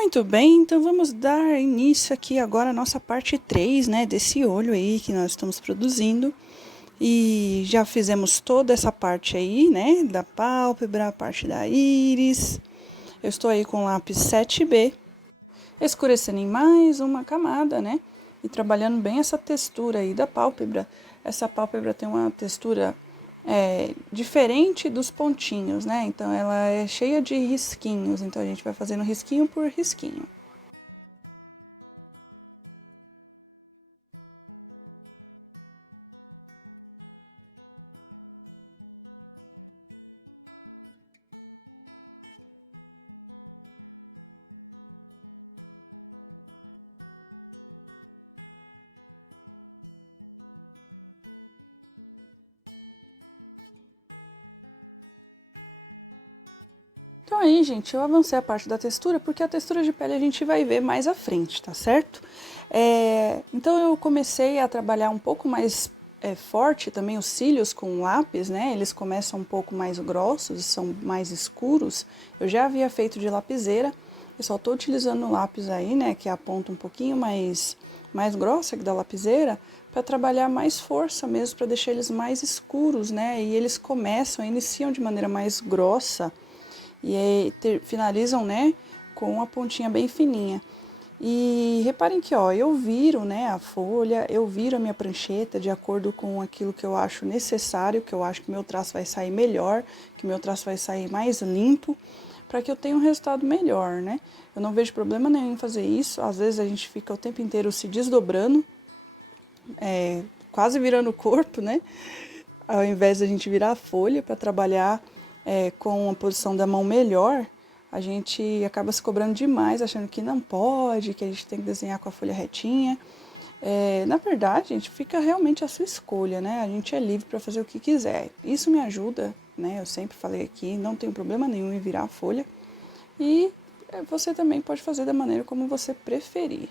Muito bem, então vamos dar início aqui agora à nossa parte 3, né, desse olho aí que nós estamos produzindo. E já fizemos toda essa parte aí, né, da pálpebra, a parte da íris. Eu estou aí com o lápis 7B, escurecendo em mais uma camada, né, e trabalhando bem essa textura aí da pálpebra. Essa pálpebra tem uma textura diferente dos pontinhos, né? Então ela é cheia de risquinhos, então a gente vai fazendo risquinho por risquinho. Então aí, gente, eu avancei a parte da textura, porque a textura de pele a gente vai ver mais à frente, tá certo? Então eu comecei a trabalhar um pouco mais forte também os cílios com lápis, né? Eles começam um pouco mais grossos, são mais escuros. Eu já havia feito de lapiseira, eu só tô utilizando o lápis aí, né? Que é a ponta um pouquinho mais grossa que da lapiseira, para trabalhar mais força mesmo, para deixar eles mais escuros, né? E eles iniciam de maneira mais grossa, e aí finalizam, né, com a pontinha bem fininha. E reparem que, ó, eu viro, né, a folha, eu viro a minha prancheta de acordo com aquilo que eu acho necessário, que eu acho que meu traço vai sair melhor, que meu traço vai sair mais limpo, para que eu tenha um resultado melhor, né? Eu não vejo problema nenhum em fazer isso. Às vezes a gente fica o tempo inteiro se desdobrando, quase virando o corpo, né? Ao invés de a gente virar a folha para trabalhar com a posição da mão melhor, a gente acaba se cobrando demais, achando que não pode, que a gente tem que desenhar com a folha retinha. Na verdade, gente, fica realmente a sua escolha, né? A gente é livre para fazer o que quiser. Isso me ajuda, né? Eu sempre falei aqui, não tem problema nenhum em virar a folha. E você também pode fazer da maneira como você preferir.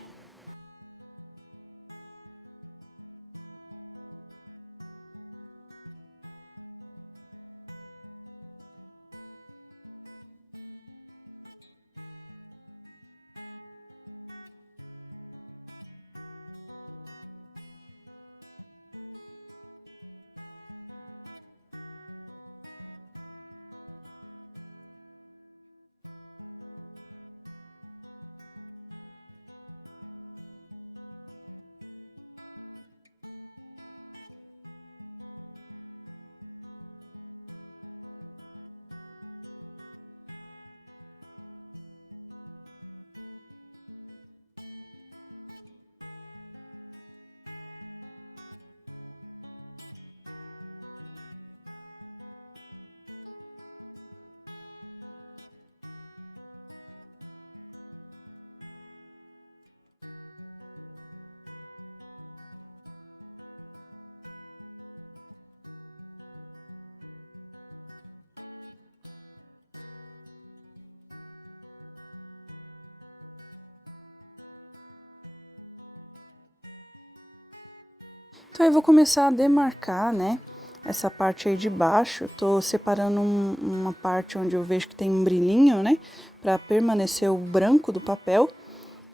Então eu vou começar a demarcar, né, essa parte aí de baixo. Eu tô separando uma parte onde eu vejo que tem um brilhinho, né, para permanecer o branco do papel.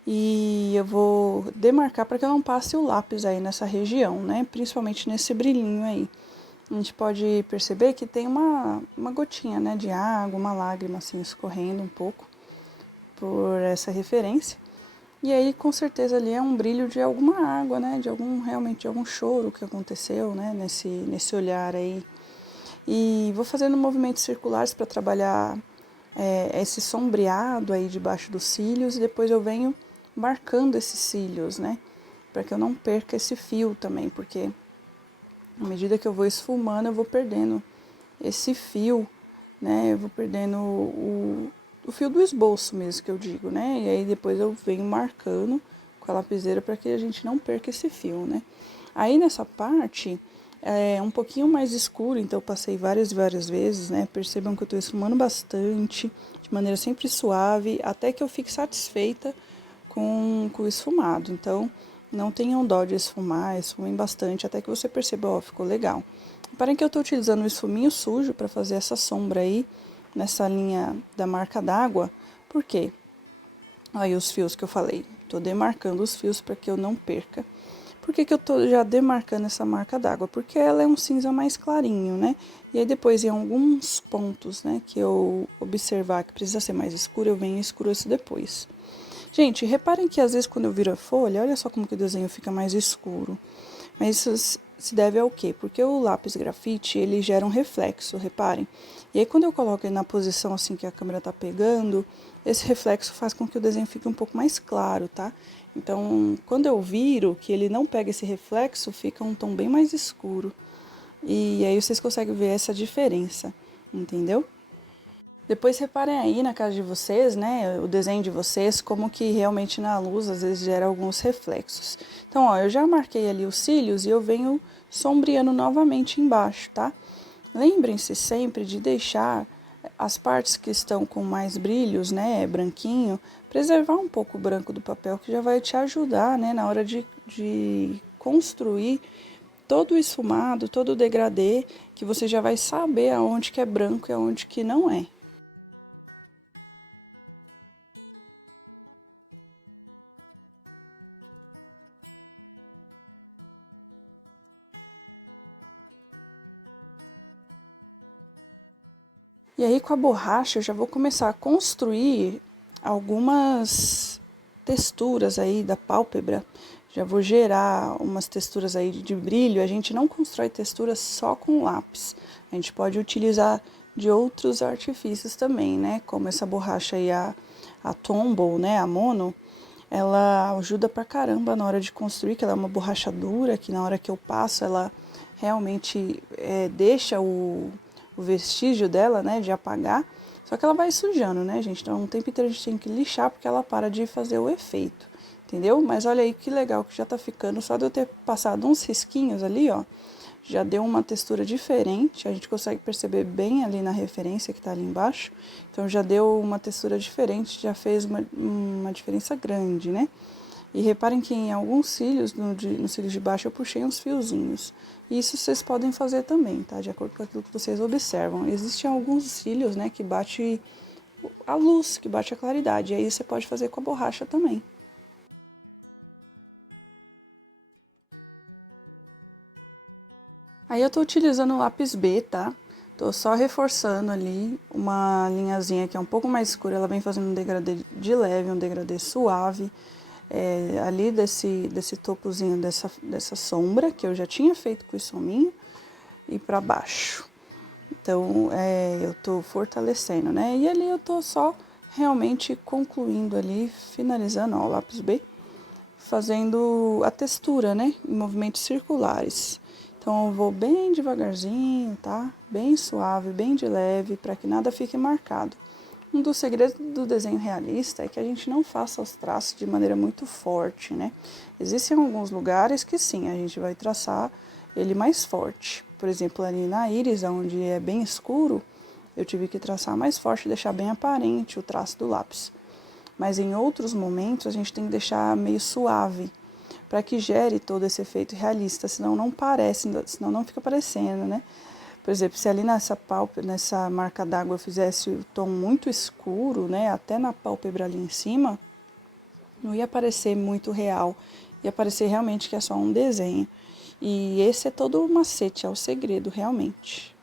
E eu vou demarcar para que eu não passe o lápis aí nessa região, né, principalmente nesse brilhinho aí. A gente pode perceber que tem uma gotinha, né, de água, uma lágrima assim escorrendo um pouco por essa referência. E aí, com certeza, ali é um brilho de alguma água, né? Realmente de algum choro que aconteceu, né? Nesse olhar aí. E vou fazendo movimentos circulares para trabalhar esse sombreado aí debaixo dos cílios. E depois eu venho marcando esses cílios, né? Para que eu não perca esse fio também, porque à medida que eu vou esfumando, eu vou perdendo esse fio, né? Eu vou perdendo o fio do esboço mesmo, que eu digo, né? E aí depois eu venho marcando com a lapiseira para que a gente não perca esse fio, né? Aí nessa parte é um pouquinho mais escuro, então eu passei várias e várias vezes, né? Percebam que eu tô esfumando bastante, de maneira sempre suave, até que eu fique satisfeita com o esfumado. Então, não tenham dó de esfumar, esfumem bastante, até que você perceba, ó, ficou legal. Reparem que eu tô utilizando um esfuminho sujo para fazer essa sombra aí, nessa linha da marca d'água. Por quê? Aí os fios que eu falei, tô demarcando os fios para que eu não perca. Por que eu tô já demarcando essa marca d'água? Porque ela é um cinza mais clarinho, né? E aí depois em alguns pontos, né, que eu observar que precisa ser mais escuro, eu venho e escureço depois. Gente, reparem que às vezes quando eu viro a folha, olha só como que o desenho fica mais escuro. Mas isso se deve ao quê? Porque o lápis grafite, ele gera um reflexo, reparem. E aí quando eu coloco ele na posição assim que a câmera tá pegando, esse reflexo faz com que o desenho fique um pouco mais claro, tá? Então, quando eu viro, que ele não pega esse reflexo, fica um tom bem mais escuro. E aí vocês conseguem ver essa diferença, entendeu? Depois reparem aí na casa de vocês, né, o desenho de vocês, como que realmente na luz às vezes gera alguns reflexos. Então, ó, eu já marquei ali os cílios e eu venho sombreando novamente embaixo, tá? Lembrem-se sempre de deixar as partes que estão com mais brilhos, né, branquinho, preservar um pouco o branco do papel, que já vai te ajudar, né, na hora de construir todo o esfumado, todo o degradê, que você já vai saber aonde que é branco e aonde que não é. E aí com a borracha eu já vou começar a construir algumas texturas aí da pálpebra. Já vou gerar umas texturas aí de brilho. A gente não constrói texturas só com lápis. A gente pode utilizar de outros artifícios também, né? Como essa borracha aí, a Tombow, né? A Mono, ela ajuda pra caramba na hora de construir, que ela é uma borracha dura, que na hora que eu passo ela realmente deixa o vestígio dela, né, de apagar, só que ela vai sujando, né, gente? Então, o tempo inteiro a gente tem que lixar porque ela para de fazer o efeito, entendeu? Mas olha aí que legal que já tá ficando, só de eu ter passado uns risquinhos ali, ó, já deu uma textura diferente, a gente consegue perceber bem ali na referência que tá ali embaixo, então já deu uma textura diferente, já fez uma diferença grande, né? E reparem que em alguns cílios, nos cílios de baixo, eu puxei uns fiozinhos. Isso vocês podem fazer também, tá? De acordo com aquilo que vocês observam. Existem alguns cílios, né, que bate a luz, que bate a claridade. E aí você pode fazer com a borracha também. Aí eu tô utilizando o lápis B, tá? Tô só reforçando ali uma linhazinha que é um pouco mais escura. Ela vem fazendo um degradê de leve, um degradê suave. Ali desse topozinho dessa sombra que eu já tinha feito com o esfuminho e para baixo. Então, eu tô fortalecendo, né? E ali eu tô só realmente concluindo ali, finalizando, ó, o lápis B, fazendo a textura, né? Em movimentos circulares. Então, eu vou bem devagarzinho, tá? Bem suave, bem de leve, para que nada fique marcado. Um dos segredos do desenho realista é que a gente não faça os traços de maneira muito forte, né? Existem alguns lugares que sim, a gente vai traçar ele mais forte. Por exemplo, ali na íris, onde é bem escuro, eu tive que traçar mais forte, deixar bem aparente o traço do lápis. Mas em outros momentos a gente tem que deixar meio suave, para que gere todo esse efeito realista, senão não parece, senão não fica parecendo, né? Por exemplo, se ali nessa pálpebra, nessa marca d'água eu fizesse o tom muito escuro, né, até na pálpebra ali em cima, não ia parecer muito real, ia parecer realmente que é só um desenho. E esse é todo o macete, é o segredo realmente.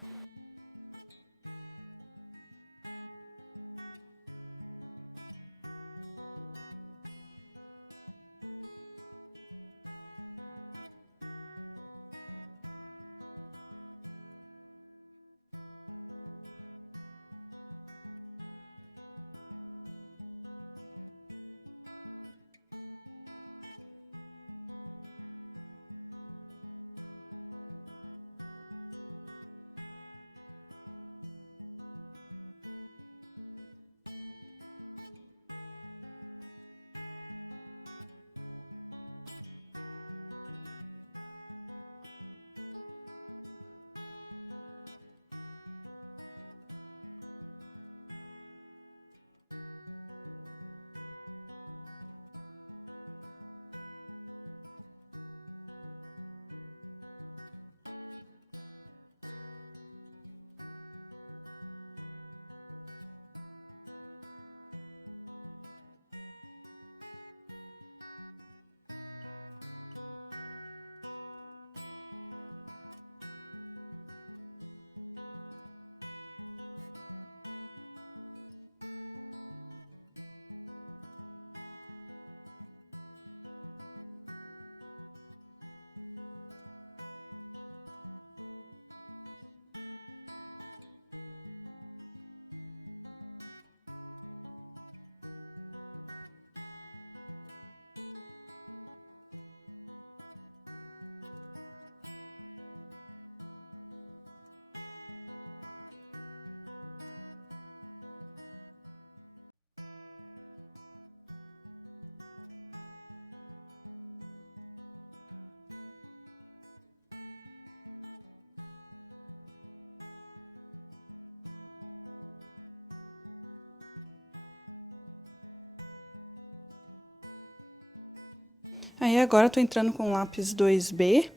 Aí agora eu tô entrando com o lápis 2B,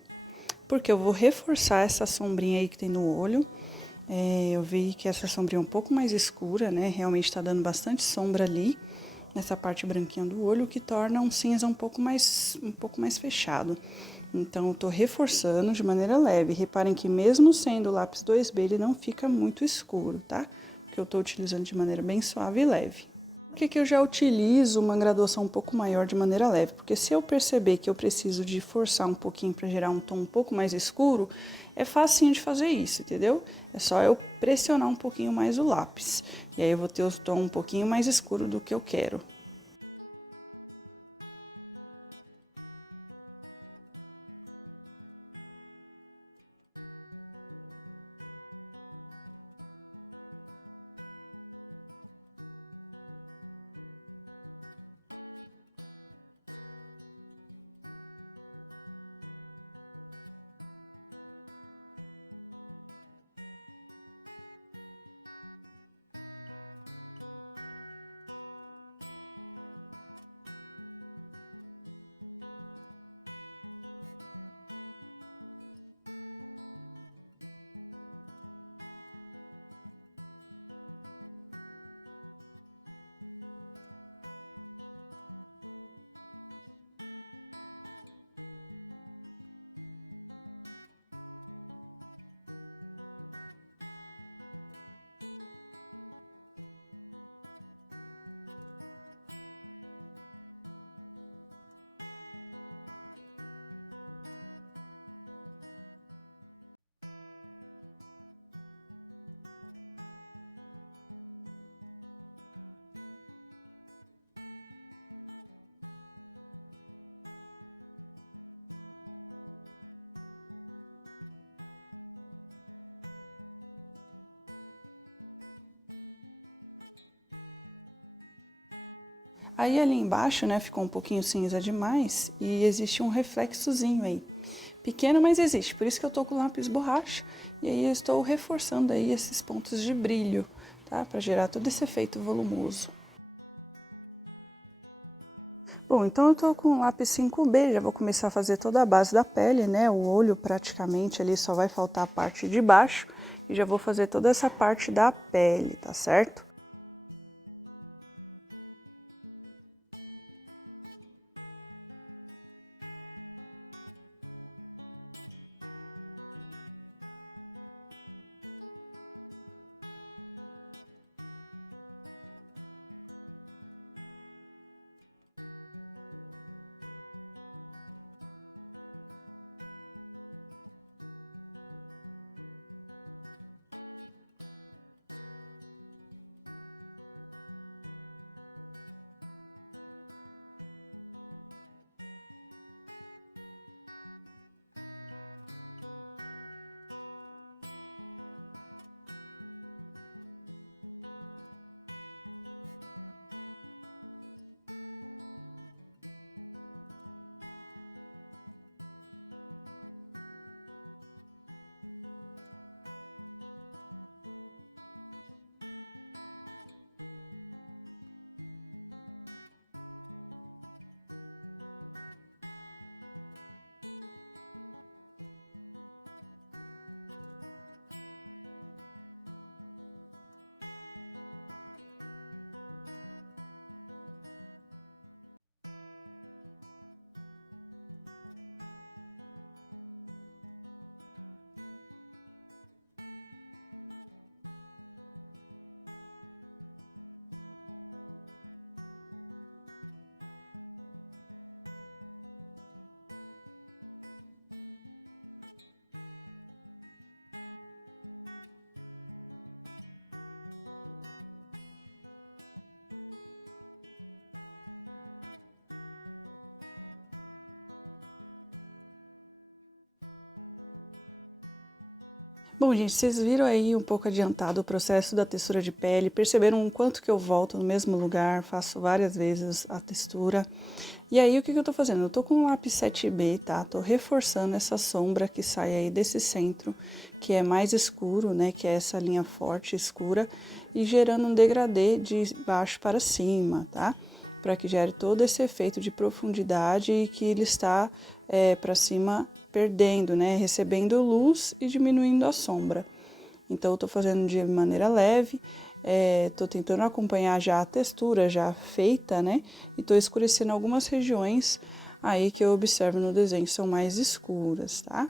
porque eu vou reforçar essa sombrinha aí que tem no olho. Eu vi que essa sombrinha é um pouco mais escura, né? Realmente tá dando bastante sombra ali, nessa parte branquinha do olho, o que torna um cinza um pouco mais fechado. Então, eu tô reforçando de maneira leve. Reparem que mesmo sendo o lápis 2B, ele não fica muito escuro, tá? Porque eu tô utilizando de maneira bem suave e leve. Por que eu já utilizo uma graduação um pouco maior de maneira leve? Porque se eu perceber que eu preciso de forçar um pouquinho para gerar um tom um pouco mais escuro, é facinho de fazer isso, entendeu? É só eu pressionar um pouquinho mais o lápis. E aí eu vou ter o tom um pouquinho mais escuro do que eu quero. Aí ali embaixo, né, ficou um pouquinho cinza demais e existe um reflexozinho aí. Pequeno, mas existe, por isso que eu tô com lápis borracha e aí eu estou reforçando aí esses pontos de brilho, tá? Para gerar todo esse efeito volumoso. Bom, então eu tô com o lápis 5B, já vou começar a fazer toda a base da pele, né? O olho praticamente ali só vai faltar a parte de baixo e já vou fazer toda essa parte da pele, tá certo? Bom, gente, vocês viram aí um pouco adiantado o processo da textura de pele, perceberam o quanto que eu volto no mesmo lugar, faço várias vezes a textura. E aí, o que eu tô fazendo? Eu tô com o lápis 7B, tá? Tô reforçando essa sombra que sai aí desse centro, que é mais escuro, né? Que é essa linha forte, escura, e gerando um degradê de baixo para cima, tá? para que gere todo esse efeito de profundidade e que ele está para cima perdendo, né? Recebendo luz e diminuindo a sombra. Então eu estou fazendo de maneira leve, estou tentando acompanhar já a textura já feita, né? E estou escurecendo algumas regiões aí que eu observo no desenho que são mais escuras, tá?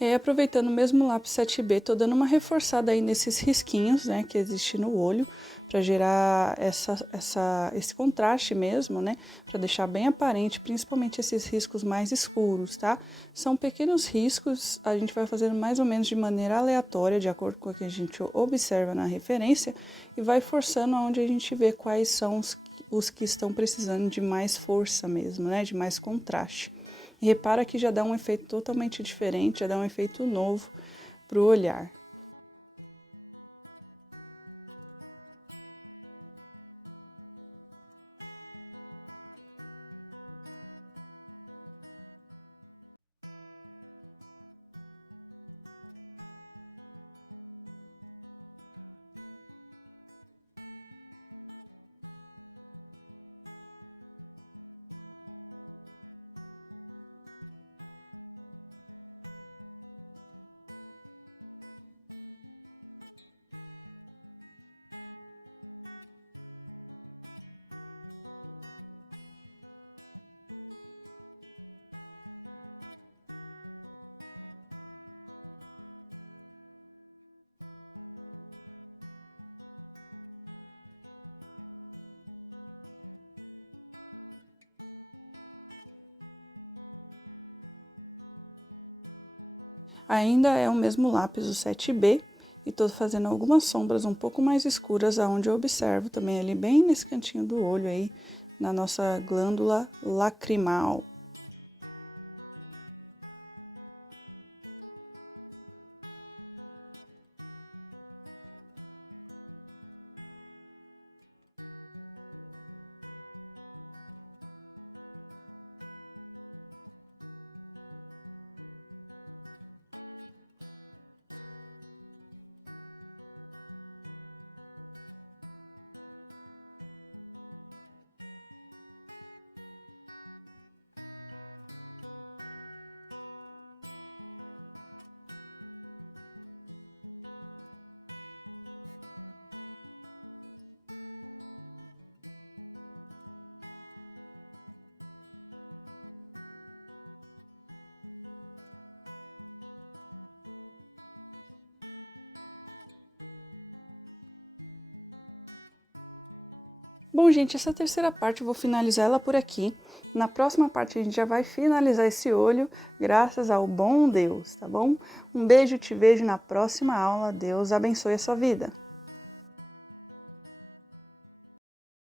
E aí, aproveitando o mesmo lápis 7B, tô dando uma reforçada aí nesses risquinhos, né, que existe no olho, para gerar esse contraste mesmo, né, para deixar bem aparente, principalmente esses riscos mais escuros, tá? São pequenos riscos, a gente vai fazendo mais ou menos de maneira aleatória, de acordo com o que a gente observa na referência, e vai forçando aonde a gente vê quais são os que estão precisando de mais força mesmo, né, de mais contraste. E repara que já dá um efeito totalmente diferente, já dá um efeito novo para o olhar. Ainda é o mesmo lápis, o 7B, e estou fazendo algumas sombras um pouco mais escuras, aonde eu observo também ali bem nesse cantinho do olho aí, na nossa glândula lacrimal. Bom, gente, essa terceira parte eu vou finalizar ela por aqui. Na próxima parte a gente já vai finalizar esse olho, graças ao bom Deus, tá bom? Um beijo, te vejo na próxima aula. Deus abençoe a sua vida.